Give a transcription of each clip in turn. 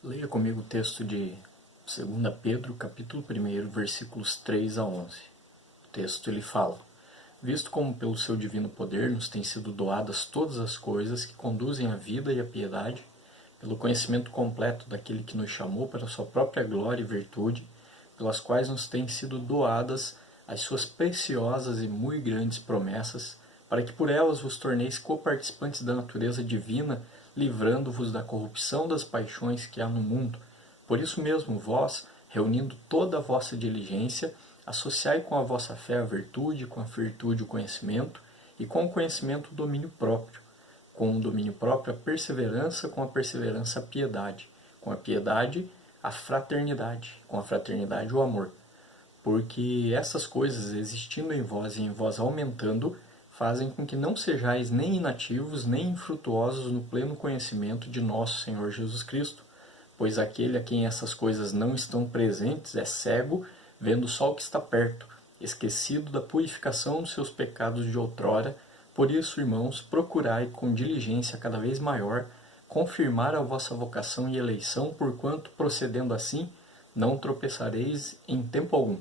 Leia comigo o texto de 2 Pedro, capítulo 1, versículos 3 a 11. O texto ele fala: Visto como pelo seu divino poder nos têm sido doadas todas as coisas que conduzem à vida e à piedade, pelo conhecimento completo daquele que nos chamou para a sua própria glória e virtude, pelas quais nos têm sido doadas as suas preciosas e muito grandes promessas, para que por elas vos torneis coparticipantes da natureza divina, livrando-vos da corrupção das paixões que há no mundo. Por isso mesmo, vós, reunindo toda a vossa diligência, associai com a vossa fé a virtude, com a virtude o conhecimento, e com o conhecimento o domínio próprio, com o domínio próprio a perseverança, com a perseverança a piedade, com a piedade a fraternidade, com a fraternidade o amor. Porque essas coisas existindo em vós e em vós aumentando, fazem com que não sejais nem inativos, nem infrutuosos no pleno conhecimento de nosso Senhor Jesus Cristo. Pois aquele a quem essas coisas não estão presentes é cego, vendo só o que está perto, esquecido da purificação dos seus pecados de outrora. Por isso, irmãos, procurai com diligência cada vez maior confirmar a vossa vocação e eleição, porquanto, procedendo assim, não tropeçareis em tempo algum,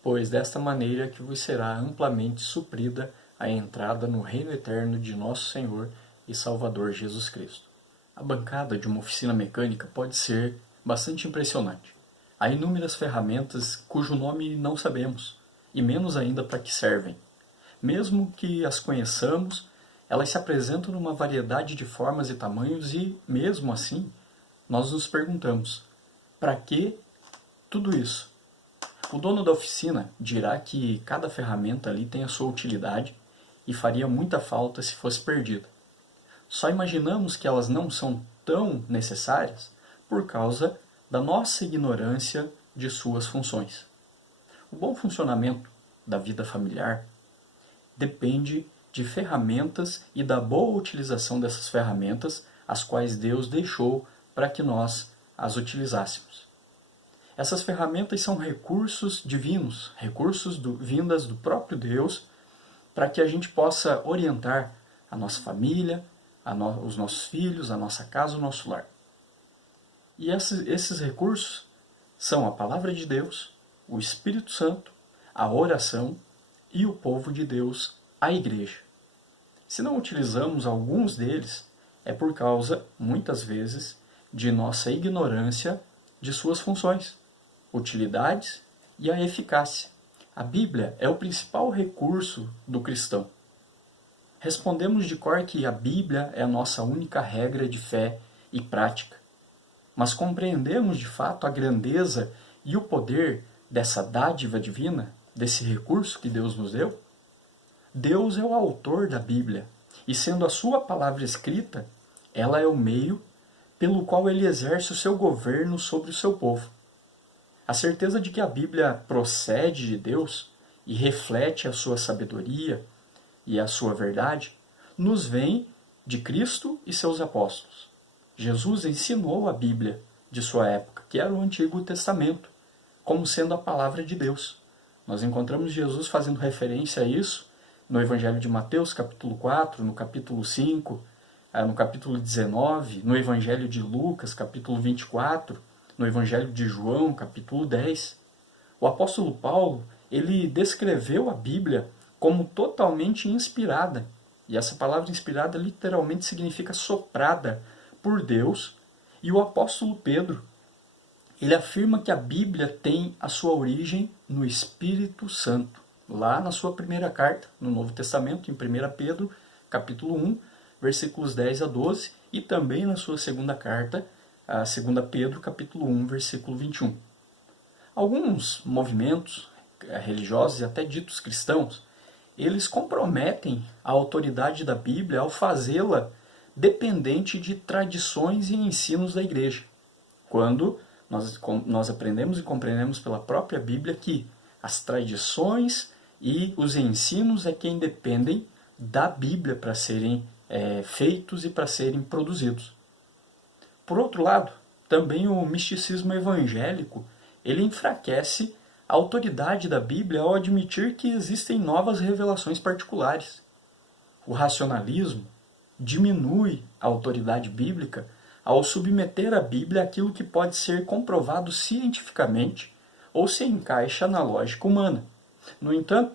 pois desta maneira que vos será amplamente suprida a entrada no reino eterno de nosso Senhor e Salvador Jesus Cristo. A bancada de uma oficina mecânica pode ser bastante impressionante. Há inúmeras ferramentas cujo nome não sabemos, e menos ainda para que servem. Mesmo que as conheçamos, elas se apresentam numa variedade de formas e tamanhos e, mesmo assim, nós nos perguntamos: para que tudo isso? O dono da oficina dirá que cada ferramenta ali tem a sua utilidade e faria muita falta se fosse perdida. Só imaginamos que elas não são tão necessárias por causa da nossa ignorância de suas funções. O bom funcionamento da vida familiar depende de ferramentas e da boa utilização dessas ferramentas, as quais Deus deixou para que nós as utilizássemos. Essas ferramentas são recursos divinos, recursos vindas do próprio Deus, para que a gente possa orientar a nossa família, os nossos filhos, a nossa casa, o nosso lar. E esses recursos são a Palavra de Deus, o Espírito Santo, a oração e o povo de Deus, a Igreja. Se não utilizamos alguns deles, é por causa, muitas vezes, de nossa ignorância de suas funções, utilidades e a eficácia. A Bíblia é o principal recurso do cristão. Respondemos de cor que a Bíblia é a nossa única regra de fé e prática. Mas compreendemos de fato a grandeza e o poder dessa dádiva divina, desse recurso que Deus nos deu? Deus é o autor da Bíblia, e sendo a sua palavra escrita, ela é o meio pelo qual ele exerce o seu governo sobre o seu povo. A certeza de que a Bíblia procede de Deus e reflete a sua sabedoria e a sua verdade, nos vem de Cristo e seus apóstolos. Jesus ensinou a Bíblia de sua época, que era o Antigo Testamento, como sendo a palavra de Deus. Nós encontramos Jesus fazendo referência a isso no Evangelho de Mateus, capítulo 4, no capítulo 5, no capítulo 19, no Evangelho de Lucas, capítulo 24, no Evangelho de João, capítulo 10. O apóstolo Paulo, ele descreveu a Bíblia como totalmente inspirada. E essa palavra inspirada literalmente significa soprada por Deus. E o apóstolo Pedro, ele afirma que a Bíblia tem a sua origem no Espírito Santo. Lá na sua primeira carta, no Novo Testamento, em 1 Pedro, capítulo 1, versículos 10 a 12, e também na sua segunda carta, a 2 Pedro, capítulo 1, versículo 21. Alguns movimentos religiosos e até ditos cristãos, eles comprometem a autoridade da Bíblia ao fazê-la dependente de tradições e ensinos da igreja, quando nós aprendemos e compreendemos pela própria Bíblia que as tradições e os ensinos é quem dependem da Bíblia para serem feitos e para serem produzidos. Por outro lado, também o misticismo evangélico, ele enfraquece a autoridade da Bíblia ao admitir que existem novas revelações particulares. O racionalismo diminui a autoridade bíblica ao submeter a Bíblia àquilo que pode ser comprovado cientificamente ou se encaixa na lógica humana. No entanto,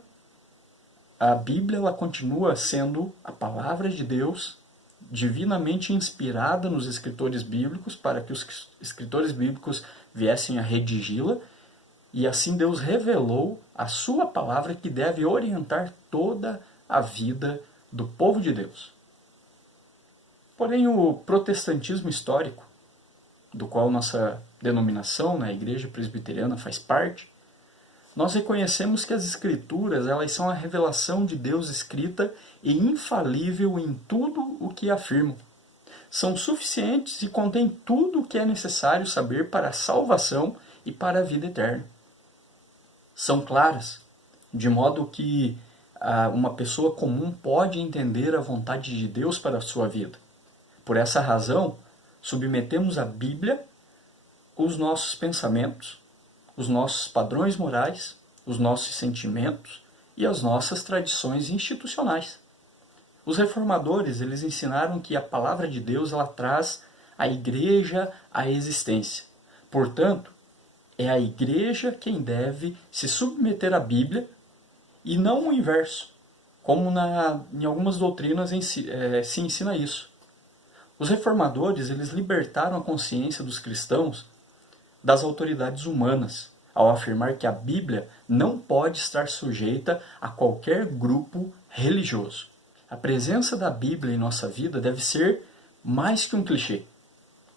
a Bíblia ela continua sendo a palavra de Deus, divinamente inspirada nos escritores bíblicos, para que os escritores bíblicos viessem a redigi-la, e assim Deus revelou a sua palavra que deve orientar toda a vida do povo de Deus. Porém, o protestantismo histórico, do qual nossa denominação, na Igreja Presbiteriana, faz parte, nós reconhecemos que as Escrituras elas são a revelação de Deus escrita e infalível em tudo o que afirmam. São suficientes e contêm tudo o que é necessário saber para a salvação e para a vida eterna. São claras, de modo que uma pessoa comum pode entender a vontade de Deus para a sua vida. Por essa razão, submetemos à Bíblia os nossos pensamentos, os nossos padrões morais, os nossos sentimentos e as nossas tradições institucionais. Os reformadores eles ensinaram que a palavra de Deus ela traz a igreja à existência. Portanto, é a igreja quem deve se submeter à Bíblia e não o inverso, como em algumas doutrinas se ensina isso. Os reformadores eles libertaram a consciência dos cristãos das autoridades humanas, ao afirmar que a Bíblia não pode estar sujeita a qualquer grupo religioso. A presença da Bíblia em nossa vida deve ser mais que um clichê.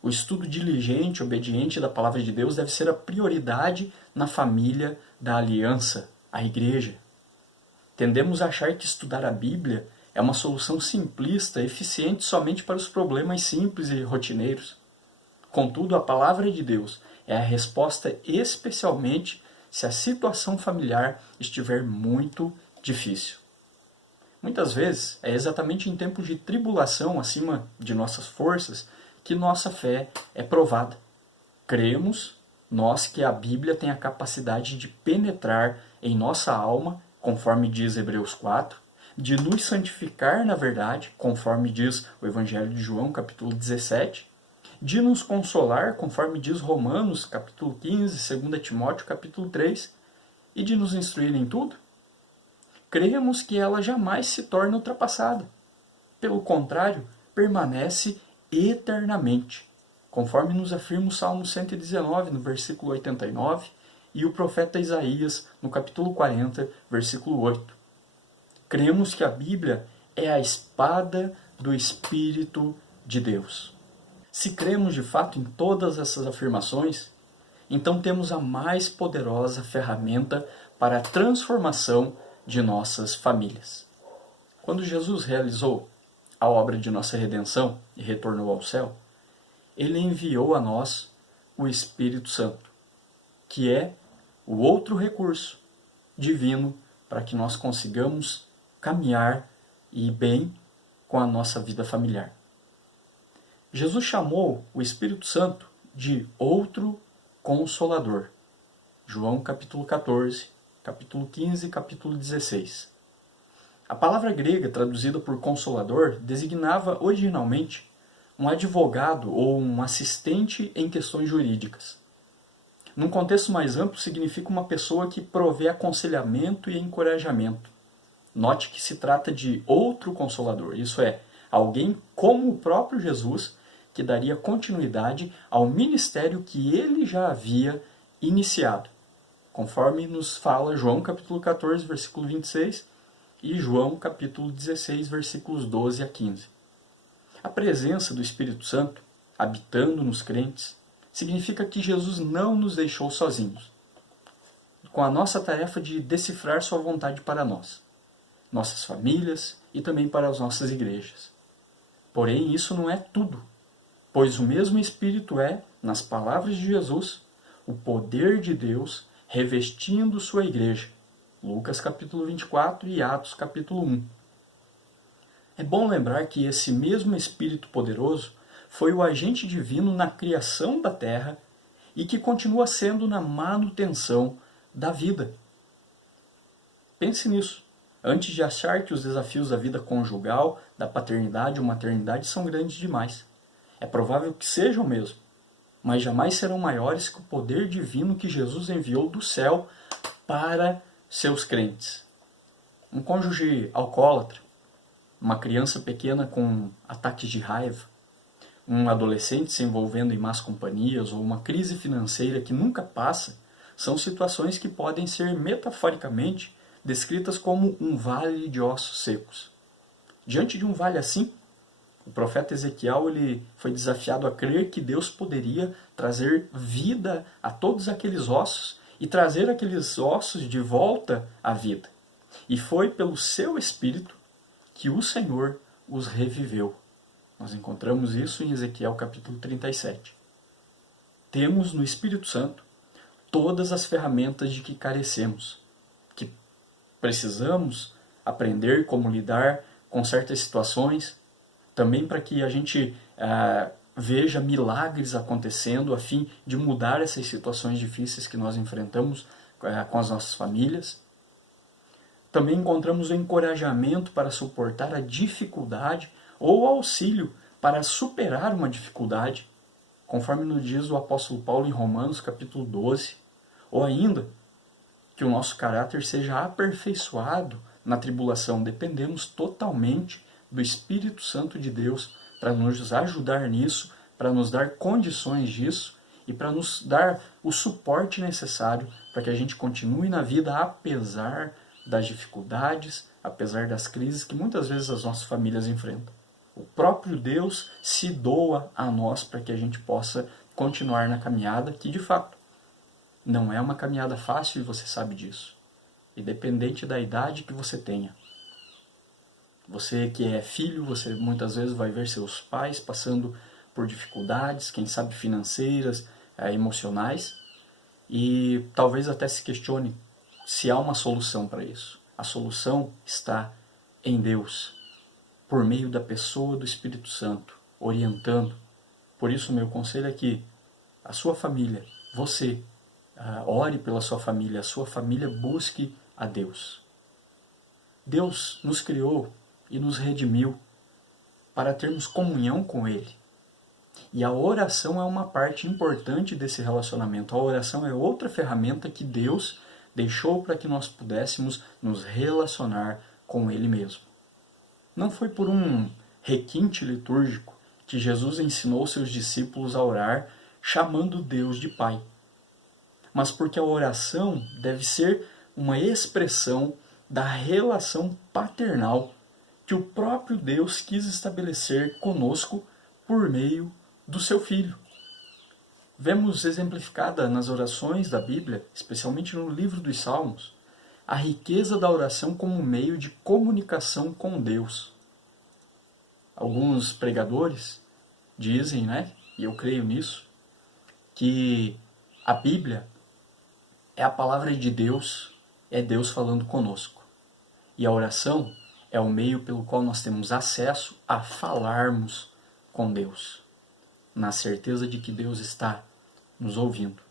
O estudo diligente, obediente da palavra de Deus deve ser a prioridade na família da aliança, a igreja. Tendemos a achar que estudar a Bíblia é uma solução simplista, eficiente somente para os problemas simples e rotineiros. Contudo, a palavra de Deus é a resposta especialmente se a situação familiar estiver muito difícil. Muitas vezes, é exatamente em tempos de tribulação acima de nossas forças que nossa fé é provada. Cremos, nós, que a Bíblia tem a capacidade de penetrar em nossa alma, conforme diz Hebreus 4, de nos santificar na verdade, conforme diz o Evangelho de João, capítulo 17, de nos consolar, conforme diz Romanos, capítulo 15, 2 Timóteo, capítulo 3, e de nos instruir em tudo? Cremos que ela jamais se torna ultrapassada. Pelo contrário, permanece eternamente, conforme nos afirma o Salmo 119, no versículo 89, e o profeta Isaías, no capítulo 40, versículo 8. Cremos que a Bíblia é a espada do Espírito de Deus. Se cremos de fato em todas essas afirmações, então temos a mais poderosa ferramenta para a transformação de nossas famílias. Quando Jesus realizou a obra de nossa redenção e retornou ao céu, ele enviou a nós o Espírito Santo, que é o outro recurso divino para que nós consigamos caminhar e ir bem com a nossa vida familiar. Jesus chamou o Espírito Santo de outro Consolador. João capítulo 14, capítulo 15 e capítulo 16. A palavra grega traduzida por Consolador designava originalmente um advogado ou um assistente em questões jurídicas. Num contexto mais amplo, significa uma pessoa que provê aconselhamento e encorajamento. Note que se trata de outro Consolador, isso é, alguém como o próprio Jesus, que daria continuidade ao ministério que ele já havia iniciado, conforme nos fala João capítulo 14, versículo 26 e João capítulo 16, versículos 12 a 15. A presença do Espírito Santo, habitando nos crentes, significa que Jesus não nos deixou sozinhos, com a nossa tarefa de decifrar sua vontade para nós, nossas famílias e também para as nossas igrejas. Porém, isso não é tudo, pois o mesmo Espírito é, nas palavras de Jesus, o poder de Deus revestindo sua igreja. Lucas capítulo 24 e Atos capítulo 1. É bom lembrar que esse mesmo Espírito poderoso foi o agente divino na criação da terra e que continua sendo na manutenção da vida. Pense nisso, antes de achar que os desafios da vida conjugal, da paternidade ou maternidade são grandes demais. É provável que sejam mesmo, mas jamais serão maiores que o poder divino que Jesus enviou do céu para seus crentes. Um cônjuge alcoólatra, uma criança pequena com ataques de raiva, um adolescente se envolvendo em más companhias ou uma crise financeira que nunca passa, são situações que podem ser metaforicamente descritas como um vale de ossos secos. Diante de um vale assim, o profeta Ezequiel ele foi desafiado a crer que Deus poderia trazer vida a todos aqueles ossos e trazer aqueles ossos de volta à vida. E foi pelo seu Espírito que o Senhor os reviveu. Nós encontramos isso em Ezequiel capítulo 37. Temos no Espírito Santo todas as ferramentas de que carecemos, que precisamos aprender como lidar com certas situações, também para que a gente veja milagres acontecendo a fim de mudar essas situações difíceis que nós enfrentamos com as nossas famílias. Também encontramos o encorajamento para suportar a dificuldade ou o auxílio para superar uma dificuldade, conforme nos diz o apóstolo Paulo em Romanos capítulo 12, ou ainda que o nosso caráter seja aperfeiçoado na tribulação. Dependemos totalmente do Espírito Santo de Deus para nos ajudar nisso, para nos dar condições disso e para nos dar o suporte necessário para que a gente continue na vida apesar das dificuldades, apesar das crises que muitas vezes as nossas famílias enfrentam. O próprio Deus se doa a nós para que a gente possa continuar na caminhada, que de fato não é uma caminhada fácil e você sabe disso. Independente da idade que você tenha. Você que é filho, você muitas vezes vai ver seus pais passando por dificuldades, quem sabe financeiras, emocionais, e talvez até se questione se há uma solução para isso. A solução está em Deus, por meio da pessoa do Espírito Santo, orientando. Por isso, meu conselho é que a sua família, você, ore pela sua família, a sua família busque a Deus. Deus nos criou e nos redimiu para termos comunhão com Ele. E a oração é uma parte importante desse relacionamento. A oração é outra ferramenta que Deus deixou para que nós pudéssemos nos relacionar com Ele mesmo. Não foi por um requinte litúrgico que Jesus ensinou seus discípulos a orar, chamando Deus de Pai. Mas porque a oração deve ser uma expressão da relação paternal que o próprio Deus quis estabelecer conosco por meio do seu Filho. Vemos exemplificada nas orações da Bíblia, especialmente no livro dos Salmos, a riqueza da oração como meio de comunicação com Deus. Alguns pregadores dizem, e eu creio nisso, que a Bíblia é a palavra de Deus, é Deus falando conosco. E a oração é o meio pelo qual nós temos acesso a falarmos com Deus, na certeza de que Deus está nos ouvindo.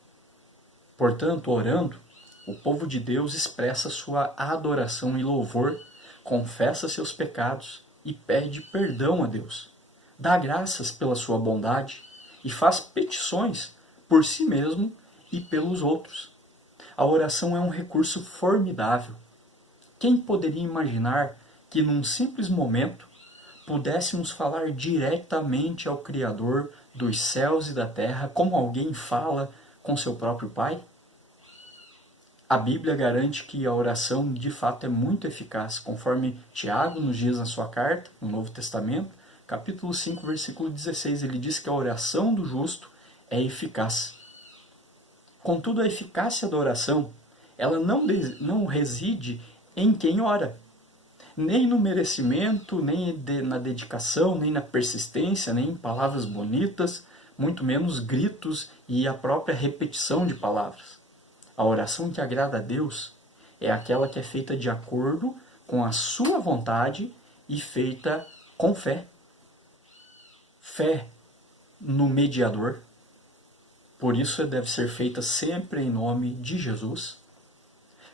Portanto, orando, o povo de Deus expressa sua adoração e louvor, confessa seus pecados e pede perdão a Deus. Dá graças pela sua bondade e faz petições por si mesmo e pelos outros. A oração é um recurso formidável. Quem poderia imaginar que num simples momento pudéssemos falar diretamente ao Criador dos céus e da terra, como alguém fala com seu próprio Pai? A Bíblia garante que a oração de fato é muito eficaz, conforme Tiago nos diz na sua carta, no Novo Testamento, capítulo 5, versículo 16, ele diz que a oração do justo é eficaz. Contudo, a eficácia da oração, ela não reside em quem ora, nem no merecimento, nem na dedicação, nem na persistência, nem em palavras bonitas, muito menos gritos e a própria repetição de palavras. A oração que agrada a Deus é aquela que é feita de acordo com a sua vontade e feita com fé. Fé no mediador. Por isso deve ser feita sempre em nome de Jesus.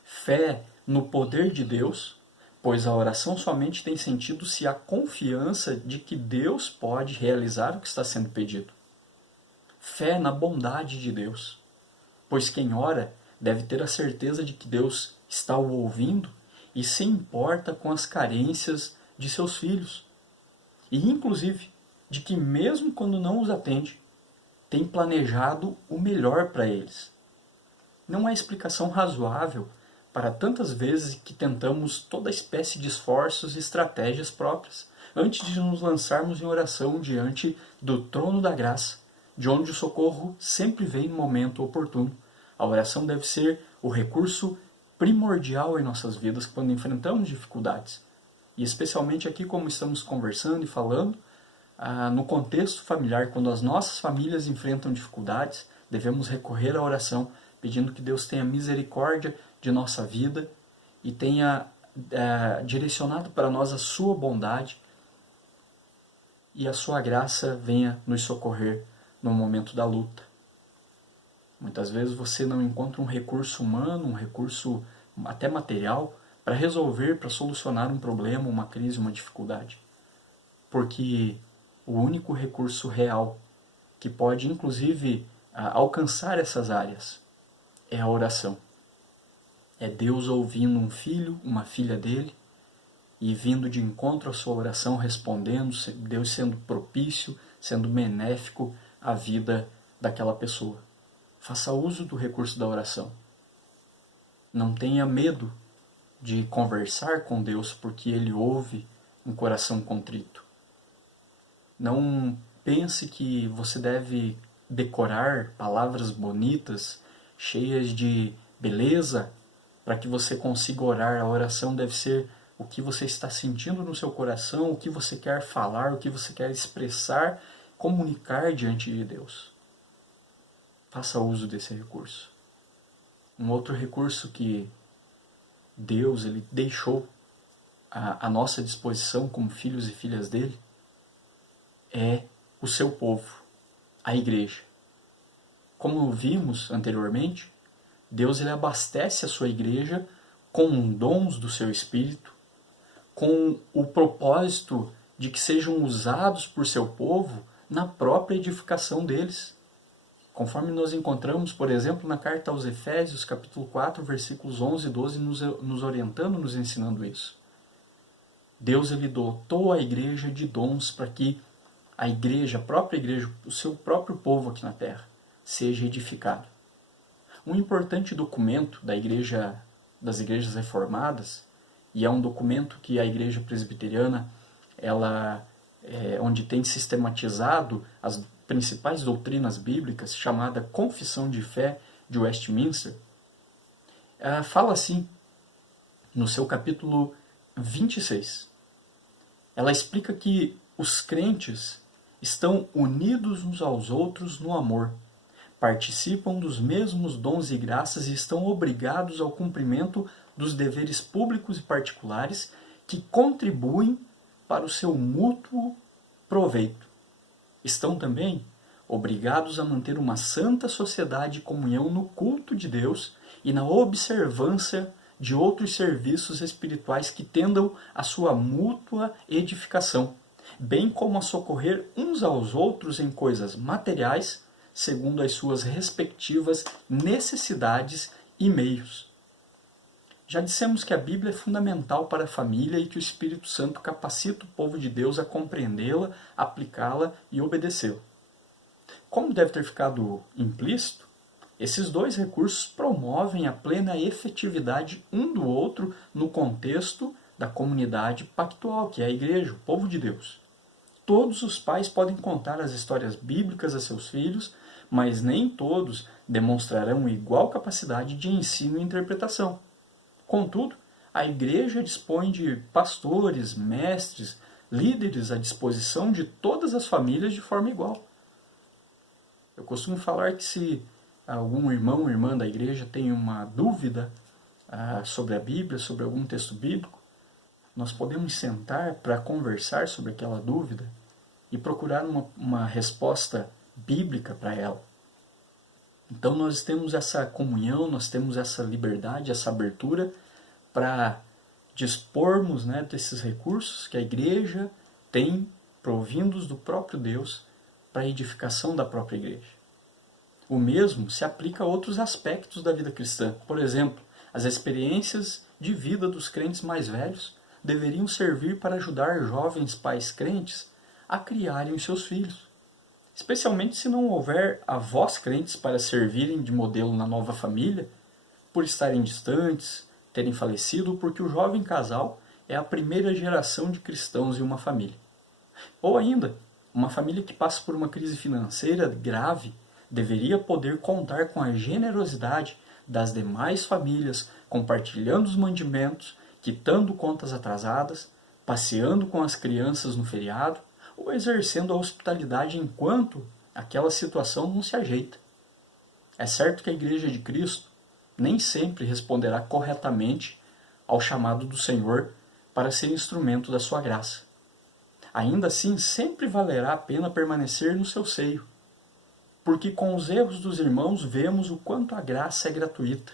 Fé no poder de Deus, pois a oração somente tem sentido se há confiança de que Deus pode realizar o que está sendo pedido. Fé na bondade de Deus, pois quem ora deve ter a certeza de que Deus está o ouvindo e se importa com as carências de seus filhos. E, inclusive, de que mesmo quando não os atende, tem planejado o melhor para eles. Não há explicação razoável para tantas vezes que tentamos toda espécie de esforços e estratégias próprias, antes de nos lançarmos em oração diante do trono da graça, de onde o socorro sempre vem no momento oportuno. A oração deve ser o recurso primordial em nossas vidas quando enfrentamos dificuldades. E especialmente aqui, como estamos conversando e falando, no contexto familiar, quando as nossas famílias enfrentam dificuldades, devemos recorrer à oração, pedindo que Deus tenha misericórdia de nossa vida e tenha direcionado para nós a sua bondade e a sua graça venha nos socorrer no momento da luta. Muitas vezes você não encontra um recurso humano, um recurso até material, para resolver, para solucionar um problema, uma crise, uma dificuldade. Porque o único recurso real que pode, inclusive, alcançar essas áreas é a oração. É Deus ouvindo um filho, uma filha dele, e vindo de encontro à sua oração, respondendo, Deus sendo propício, sendo benéfico à vida daquela pessoa. Faça uso do recurso da oração. Não tenha medo de conversar com Deus, porque Ele ouve um coração contrito. Não pense que você deve decorar palavras bonitas, cheias de beleza, para que você consiga orar. A oração deve ser o que você está sentindo no seu coração, o que você quer falar, o que você quer expressar, comunicar diante de Deus. Faça uso desse recurso. Um outro recurso que Deus ele deixou à nossa disposição como filhos e filhas dele é o seu povo, a igreja. Como vimos anteriormente, Deus ele abastece a sua igreja com dons do seu Espírito, com o propósito de que sejam usados por seu povo na própria edificação deles. Conforme nós encontramos, por exemplo, na carta aos Efésios, capítulo 4, versículos 11 e 12, nos orientando, nos ensinando isso. Deus ele dotou a igreja de dons para que a igreja, a própria igreja, o seu próprio povo aqui na terra, seja edificado. Um importante documento das igrejas reformadas, e é um documento que a igreja presbiteriana, onde tem sistematizado as principais doutrinas bíblicas, chamada Confissão de Fé de Westminster, fala assim, no seu capítulo 26. Ela explica que os crentes estão unidos uns aos outros no amor, participam dos mesmos dons e graças e estão obrigados ao cumprimento dos deveres públicos e particulares que contribuem para o seu mútuo proveito. Estão também obrigados a manter uma santa sociedade e comunhão no culto de Deus e na observância de outros serviços espirituais que tendam à sua mútua edificação, bem como a socorrer uns aos outros em coisas materiais, segundo as suas respectivas necessidades e meios. Já dissemos que a Bíblia é fundamental para a família e que o Espírito Santo capacita o povo de Deus a compreendê-la, aplicá-la e obedecê-la. Como deve ter ficado implícito, esses dois recursos promovem a plena efetividade um do outro no contexto da comunidade pactual, que é a igreja, o povo de Deus. Todos os pais podem contar as histórias bíblicas a seus filhos, mas nem todos demonstrarão igual capacidade de ensino e interpretação. Contudo, a igreja dispõe de pastores, mestres, líderes à disposição de todas as famílias de forma igual. Eu costumo falar que se algum irmão ou irmã da igreja tem uma dúvida sobre a Bíblia, sobre algum texto bíblico, nós podemos sentar para conversar sobre aquela dúvida e procurar uma resposta bíblica para ela. Então nós temos essa comunhão, nós temos essa liberdade, essa abertura para dispormos, né, desses recursos que a igreja tem provindos do próprio Deus para a edificação da própria igreja. O mesmo se aplica a outros aspectos da vida cristã. Por exemplo, as experiências de vida dos crentes mais velhos deveriam servir para ajudar jovens pais crentes a criarem os seus filhos. Especialmente se não houver avós crentes para servirem de modelo na nova família, por estarem distantes, terem falecido, porque o jovem casal é a primeira geração de cristãos em uma família. Ou ainda, uma família que passa por uma crise financeira grave deveria poder contar com a generosidade das demais famílias, compartilhando os mantimentos, quitando contas atrasadas, passeando com as crianças no feriado ou exercendo a hospitalidade enquanto aquela situação não se ajeita. É certo que a Igreja de Cristo nem sempre responderá corretamente ao chamado do Senhor para ser instrumento da sua graça. Ainda assim, sempre valerá a pena permanecer no seu seio, porque com os erros dos irmãos vemos o quanto a graça é gratuita.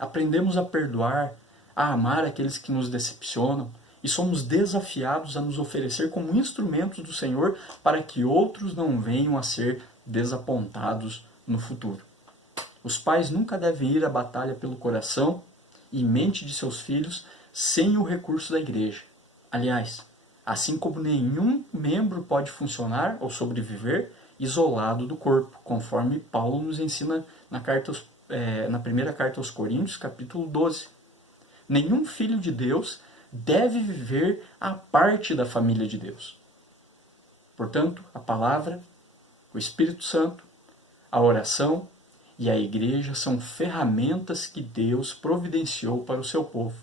Aprendemos a perdoar, a amar aqueles que nos decepcionam e somos desafiados a nos oferecer como instrumentos do Senhor para que outros não venham a ser desapontados no futuro. Os pais nunca devem ir à batalha pelo coração e mente de seus filhos sem o recurso da igreja. Aliás, assim como nenhum membro pode funcionar ou sobreviver isolado do corpo, conforme Paulo nos ensina na primeira carta aos Coríntios, capítulo 12. Nenhum filho de Deus deve viver à parte da família de Deus. Portanto, a palavra, o Espírito Santo, a oração e a igreja são ferramentas que Deus providenciou para o seu povo.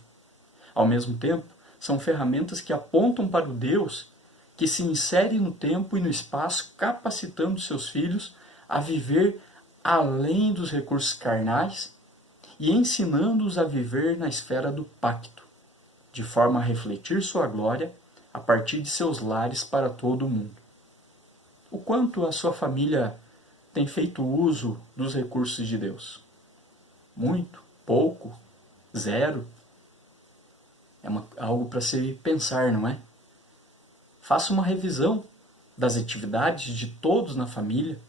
Ao mesmo tempo, são ferramentas que apontam para o Deus que se insere no tempo e no espaço, capacitando seus filhos a viver além dos recursos carnais e ensinando-os a viver na esfera do pacto, de forma a refletir sua glória a partir de seus lares para todo o mundo. O quanto a sua família tem feito uso dos recursos de Deus? Muito? Pouco? Zero? É algo para se pensar, não é? Faça uma revisão das atividades de todos na família.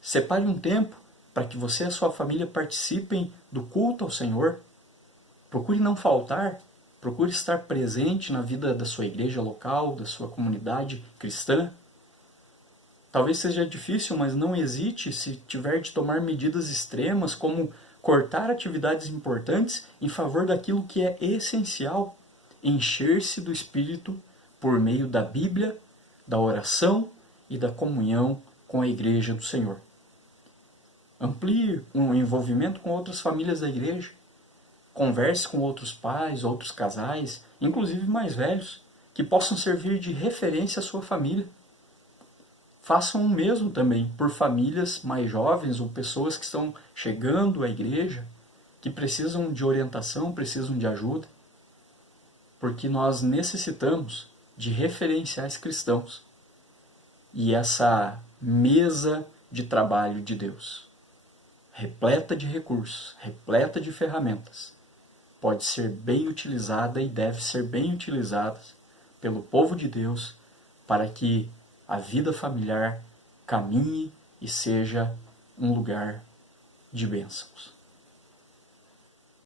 Separe um tempo para que você e a sua família participem do culto ao Senhor. Procure não faltar, procure estar presente na vida da sua igreja local, da sua comunidade cristã. Talvez seja difícil, mas não hesite se tiver de tomar medidas extremas, como cortar atividades importantes em favor daquilo que é essencial, encher-se do Espírito por meio da Bíblia, da oração e da comunhão com a igreja do Senhor. Amplie o envolvimento com outras famílias da igreja. Converse com outros pais, outros casais, inclusive mais velhos, que possam servir de referência à sua família. Façam o mesmo também por famílias mais jovens ou pessoas que estão chegando à igreja, que precisam de orientação, precisam de ajuda, porque nós necessitamos de referenciais cristãos e essa mesa de trabalho de Deus, repleta de recursos, repleta de ferramentas, pode ser bem utilizada e deve ser bem utilizada pelo povo de Deus para que a vida familiar caminhe e seja um lugar de bênçãos.